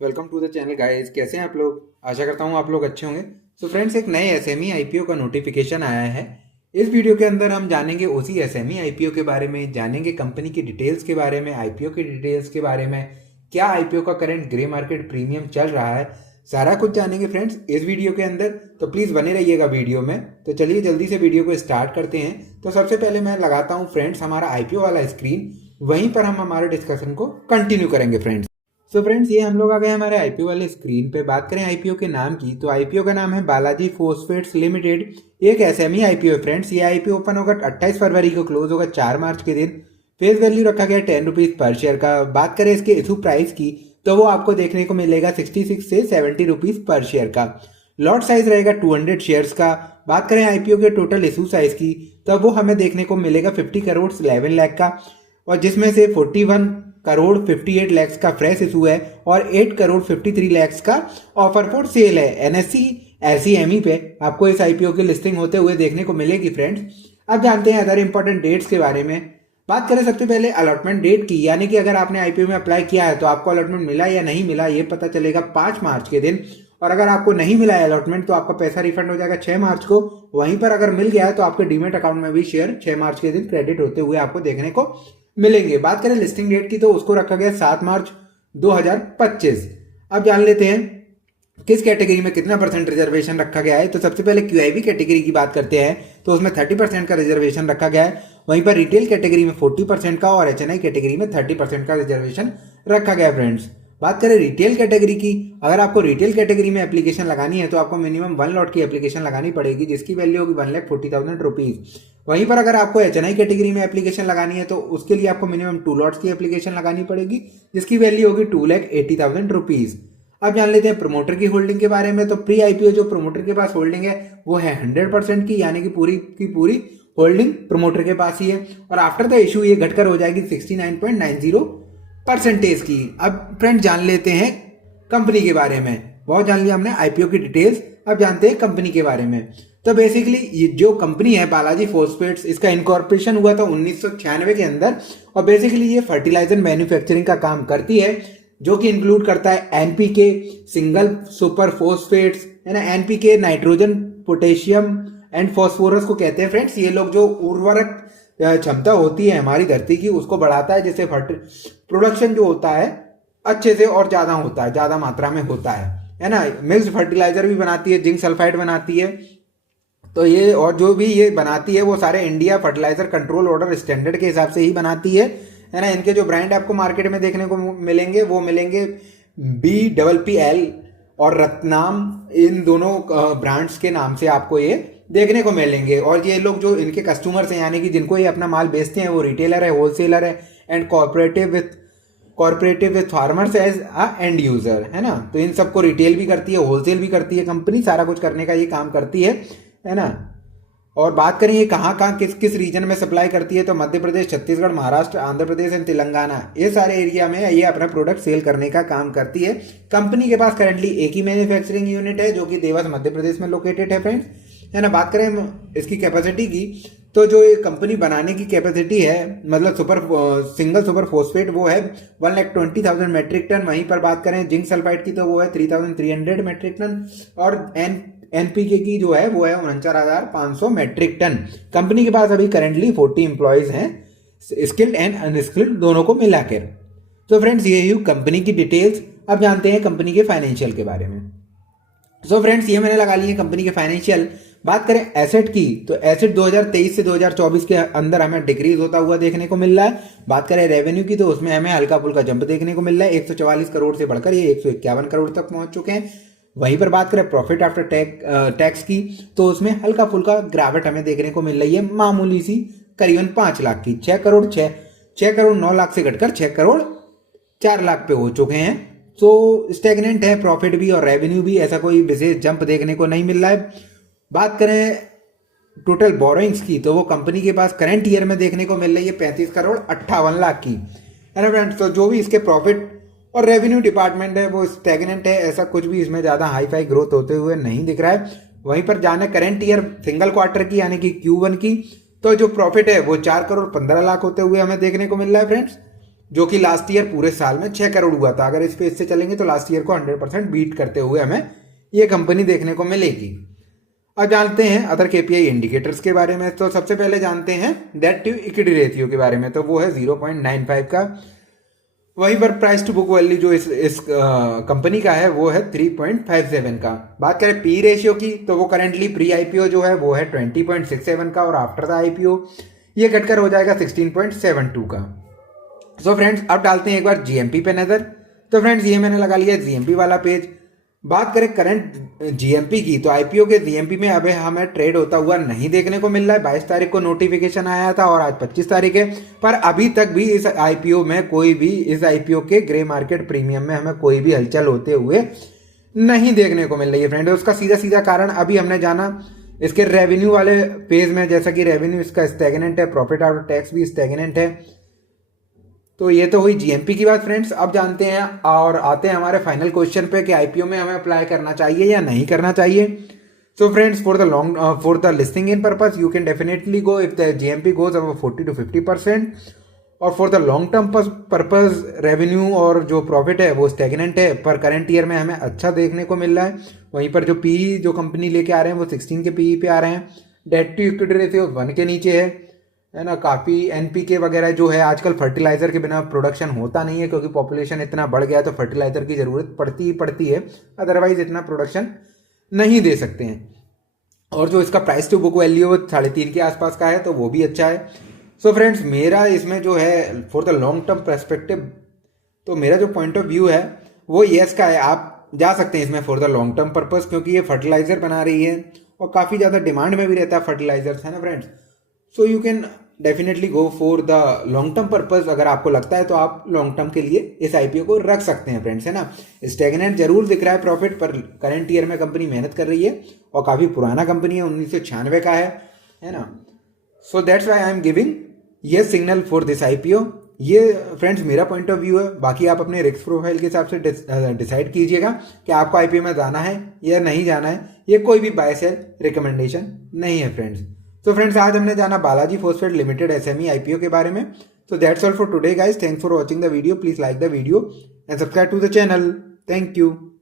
Welcome to the channel guys. कैसे हैं आप लोग? आशा करता हूँ आप लोग अच्छे होंगे। सो फ्रेंड्स, एक नए एसएमई आईपीओ का नोटिफिकेशन आया है। इस वीडियो के अंदर हम जानेंगे उसी एसएमई आईपीओ के बारे में, जानेंगे कंपनी की डिटेल्स के बारे में, आईपीओ की डिटेल्स के बारे में, क्या आईपीओ का करंट ग्रे मार्केट प्रीमियम चल रहा है, सारा कुछ जानेंगे फ्रेंड्स इस वीडियो के अंदर। तो प्लीज़ बने रहिएगा वीडियो में। तो चलिए जल्दी से वीडियो को स्टार्ट करते हैं। तो सबसे पहले मैं लगाता हूँ फ्रेंड्स हमारा आईपीओ वाला स्क्रीन, वहीं पर हम हमारे डिस्कशन को कंटिन्यू करेंगे फ्रेंड्स। सो फ्रेंड्स, ये हम लोग आ गए हमारे आईपीओ वाले स्क्रीन पे। बात करें आईपीओ के नाम की, तो आईपीओ का नाम है बालाजी फोस्फेट्स लिमिटेड। एक एसएमई आईपीओ है फ्रेंड्स। ये आईपीओ ओपन होगा 28 फरवरी को, क्लोज होगा 4 मार्च के दिन। फेस वैल्यू रखा गया 10 रुपीज़ पर शेयर का। बात करें इसके इशू प्राइस की, तो वो आपको देखने को मिलेगा 66 से 70 रुपीज़ पर शेयर का। लॉट साइज रहेगा 200 शेयर्स का। बात करें आईपीओ के टोटल इशू साइज की, तो वो हमें देखने को मिलेगा 50 करोड़ 11 लाख का, और जिसमें से 41 करोड़ 58 लैक्स का फ्रेश इशू है और 8 करोड़ 53 लैक्स का ऑफर फॉर सेल है। एनएससी एसईएमई पे आपको इस आईपीओ की लिस्टिंग होते हुए देखने को मिलेगी फ्रेंड्स। अब जानते हैं अदर इंपॉर्टेंट डेट्स के बारे में। बात करें सबसे पहले अलॉटमेंट डेट की, यानी कि अगर आपने आईपीओ में अप्लाई किया है तो आपको अलॉटमेंट मिला या नहीं मिला ये पता चलेगा 5 मार्च के दिन। और अगर आपको नहीं मिला है अलॉटमेंट तो आपका पैसा रिफंड हो जाएगा 6 मार्च को। वहीं पर अगर मिल गया है तो आपके डीमेट अकाउंट में भी शेयर 6 मार्च के दिन क्रेडिट होते हुए आपको देखने को मिलेंगे। बात करें लिस्टिंग डेट की, तो उसको रखा गया 7 मार्च 2025। अब जान लेते हैं किस कैटेगरी में कितना परसेंट रिजर्वेशन रखा गया है। तो सबसे पहले क्यूआईबी कैटेगरी की बात करते हैं, तो उसमें 30% का रिजर्वेशन रखा गया है। वहीं पर रिटेल कैटेगरी में 40% का और एचएनआई कैटेगरी में 30% का रिजर्वेशन रखा गया है फ्रेंड्स। बात करें रिटेल कैटेगरी की, अगर आपको रिटेल कैटेगरी में एप्लीकेशन लगानी है तो आपको मिनिमम 1 लॉट की एप्लीकेशन लगानी पड़ेगी, जिसकी वैल्यू होगी 1,40,000 रुपीज़। वहीं पर अगर आपको एचएनआई कैटेगरी में एप्लीकेशन लगानी है तो उसके लिए आपको मिनिमम 2 लॉट्स की एप्लीकेशन लगानी पड़ेगी, जिसकी वैल्यू होगी 2,80,000 रुपीज़। अब जान लेते हैं प्रमोटर की होल्डिंग के बारे में। तो प्री आईपीओ जो प्रमोटर के पास होल्डिंग है वो है 100% की, यानी कि पूरी की पूरी होल्डिंग प्रमोटर के पास ही है। और आफ्टर द इशू ये घटकर हो जाएगी 69.90% की। अब फ्रेंड जान लेते हैं कंपनी के बारे में। बहुत जान लिया हमने आईपीओ की डिटेल्स, अब जानते हैं कंपनी के बारे में। तो बेसिकली ये जो कंपनी है बालाजी फोस्फेट्स, इसका इनकॉर्पोरेशन हुआ था 1996 के अंदर। और बेसिकली ये फर्टिलाइजर मैन्युफैक्चरिंग का काम करती है, जो कि इंक्लूड करता है एनपीके सिंगल सुपर फोस्फेट्स, है ना। NPK nitrogen potassium and phosphorus को कहते हैं फ्रेंड्स। ये लोग जो उर्वरक क्षमता होती है हमारी धरती की उसको बढ़ाता है, जिससे प्रोडक्शन जो होता है अच्छे से और ज्यादा होता है, ज्यादा मात्रा में होता है ना। मिक्स्ड फर्टिलाइजर भी बनाती है, जिंक सल्फाइड बनाती है। तो ये और जो भी ये बनाती है वो सारे India fertiliser control order standard के हिसाब से ही बनाती है ना। इनके जो ब्रांड आपको मार्केट में देखने को मिलेंगे वो मिलेंगे BPPL और रत्नाम। इन दोनों ब्रांड्स के नाम से आपको ये देखने को मिलेंगे। और ये लोग जो इनके कस्टमर्स हैं, यानी कि जिनको ये अपना माल बेचते हैं, वो रिटेलर है, होलसेलर है and corporative with farmers as a end user, है ना। तो इन सबको रिटेल भी करती है, होलसेल भी करती है कंपनी, सारा कुछ करने का ये काम करती है ना। और बात करें ये कहाँ कहाँ किस किस रीजन में सप्लाई करती है, तो मध्य प्रदेश, छत्तीसगढ़, महाराष्ट्र, आंध्र प्रदेश एंड तेलंगाना, ये सारे एरिया में ये अपना प्रोडक्ट सेल करने का काम करती है। कंपनी के पास करंटली एक ही मैन्युफैक्चरिंग यूनिट है, जो कि देवास मध्य प्रदेश में लोकेटेड है फ्रेंड्स, है ना। बात करें इसकी कैपेसिटी की, तो जो ये कंपनी बनाने की कैपेसिटी है, मतलब सिंगल सुपर फोस्फेट, वो है 1,20,000 मेट्रिक टन। वहीं पर बात करें जिंक सल्फाइड की, तो वो है 3,300 मेट्रिक टन। और एनपीके की जो है वो है 49,500 मेट्रिक टन। कंपनी के पास अभी करेंटली 40 एम्प्लॉयज हैं, स्किल्ड एंड अनस्किल्ड दोनों को मिलाकर। तो फ्रेंड्स ये हुई कंपनी की डिटेल्स। अब जानते हैं कंपनी के फाइनेंशियल के बारे में। सो फ्रेंड्स ये मैंने लगा लिए कंपनी के फाइनेंशियल। बात करें एसेट की, तो एसेट 2023 से 2024 के अंदर हमें डिक्रीज होता हुआ देखने को मिल रहा है। बात करें रेवेन्यू की, तो उसमें हमें हल्का फुल्का जंप देखने को मिल रहा है। 144 करोड़ से बढ़कर ये 151 करोड़ तक पहुंच चुके हैं। वहीं पर बात करें प्रॉफिट आफ्टर टैक्स की, तो उसमें हल्का फुल्का गिरावट हमें देखने को मिल रही है, मामूली सी, करीबन 5 लाख की। 6 करोड़ 9 लाख से घटकर 6 करोड़ 4 लाख पे हो चुके हैं। तो स्टेगनेंट है प्रॉफिट भी और रेवेन्यू भी, ऐसा कोई विशेष जंप देखने को नहीं मिल रहा है। बात करें टोटल बोरोइंग्स की, तो वो कंपनी के पास करंट ईयर में देखने को मिल रही है 35 करोड़ 58 लाख की, है ना फ्रेंड्स। तो जो भी इसके प्रॉफिट और रेवेन्यू डिपार्टमेंट है वो स्टेगनेंट है, ऐसा कुछ भी इसमें ज़्यादा हाई फाई ग्रोथ होते हुए नहीं दिख रहा है। वहीं पर जाने करंट ईयर सिंगल क्वार्टर की, यानी कि Q1 की, तो जो प्रॉफिट है वो 4 करोड़ 15 लाख होते हुए हमें देखने को मिल रहा है फ्रेंड्स। जो कि लास्ट ईयर पूरे साल में 6 करोड़ हुआ था। अगर इस पेज से चलेंगे तो लास्ट ईयर को 100% बीट करते हुए हमें ये कंपनी देखने को मिलेगी। अब जानते हैं अदर केपीआई इंडिकेटर्स के बारे में। तो सबसे पहले जानते हैं डेट टू इक्विटी रेशियो के बारे में, तो वो है 0.95 का। वहीं पर प्राइस टू बुक वैल्यू जो इस कंपनी का है वो है 3.57 का। बात करें पी रेशियो की तो वो करेंटली प्री आईपीओ जो है वो है 20.67 का, और आफ्टर द आईपीओ ये घटकर हो जाएगा 16.72 का। सो फ्रेंड्स अब डालते हैं एक बार जीएमपी पे नजर। तो फ्रेंड्स ये मैंने लगा लिया जीएमपी वाला पेज। बात करें करंट जीएमपी की तो आईपीओ के जीएमपी में अभी हमें ट्रेड होता हुआ नहीं देखने को मिल रहा है। 22 तारीख को नोटिफिकेशन आया था और आज 25 तारीख है, पर अभी तक भी इस आईपीओ में कोई भी, इस आईपीओ के ग्रे मार्केट प्रीमियम में हमें कोई भी हलचल होते हुए नहीं देखने को मिल रही है फ्रेंड। उसका सीधा सीधा कारण अभी हमने जाना इसके रेवेन्यू वाले पेज में, जैसा कि रेवेन्यू इसका स्टैग्नेंट है, प्रॉफिट आफ्टर टैक्स भी स्टैग्नेंट है। तो ये तो हुई जीएमपी की बात फ्रेंड्स। अब जानते हैं और आते हैं हमारे फाइनल क्वेश्चन पे कि आईपीओ में हमें अप्लाई करना चाहिए या नहीं करना चाहिए। So friends for the listing in purpose you can definitely go if the GMP goes above 40 to 50%, और for the long term purpose revenue और जो प्रॉफिट है वो स्टेगनेंट है, पर करंट ईयर में हमें अच्छा देखने को मिल रहा है। वहीं पर जो पीई जो कंपनी लेके आ रहे हैं वो 16 के पीई पे आ रहे हैं। डेट टू इक्विटी रेशियो 1 के नीचे है ना। काफ़ी एनपीके वगैरह जो है, आजकल फर्टिलाइजर के बिना प्रोडक्शन होता नहीं है, क्योंकि पॉपुलेशन इतना बढ़ गया है तो फर्टिलाइजर की ज़रूरत पड़ती ही पड़ती है, अदरवाइज इतना प्रोडक्शन नहीं दे सकते हैं। और जो इसका प्राइस टू बुक वैल्यू वो 3.5 के आसपास का है, तो वो भी अच्छा है। सो फ्रेंड्स मेरा इसमें जो है for the long term perspective, तो मेरा जो पॉइंट ऑफ व्यू है वो येस का है। आप जा सकते हैं इसमें for the long term purpose, क्योंकि ये फर्टिलाइजर बना रही है और काफ़ी ज़्यादा डिमांड में भी रहता है फर्टिलाइजर्स, है ना friends. So you can definitely go for the long term purpose. अगर आपको लगता है तो आप लॉन्ग टर्म के लिए इस आईपीओ को रख सकते हैं फ्रेंड्स, है ना। स्टेगनेंट जरूर दिख रहा है प्रॉफिट, पर करंट ईयर में कंपनी मेहनत कर रही है और काफ़ी पुराना कंपनी है, 1996 का है ना। So that's why I am giving ये सिग्नल फॉर दिस आईपीओ। ये फ्रेंड्स मेरा पॉइंट ऑफ व्यू है, बाकी आप अपने रिस्क प्रोफाइल के हिसाब से डिसाइड कीजिएगा कि आपको आईपीओ में जाना है या नहीं जाना है। ये कोई भी बाय सेल रिकमेंडेशन नहीं है फ्रेंड्स। तो फ्रेंड्स आज हमने जाना Balaji phosphate limited SME IPO के बारे में। So that's all for today guys. Thanks for watching the video. Please like the video and subscribe to the channel. Thank you.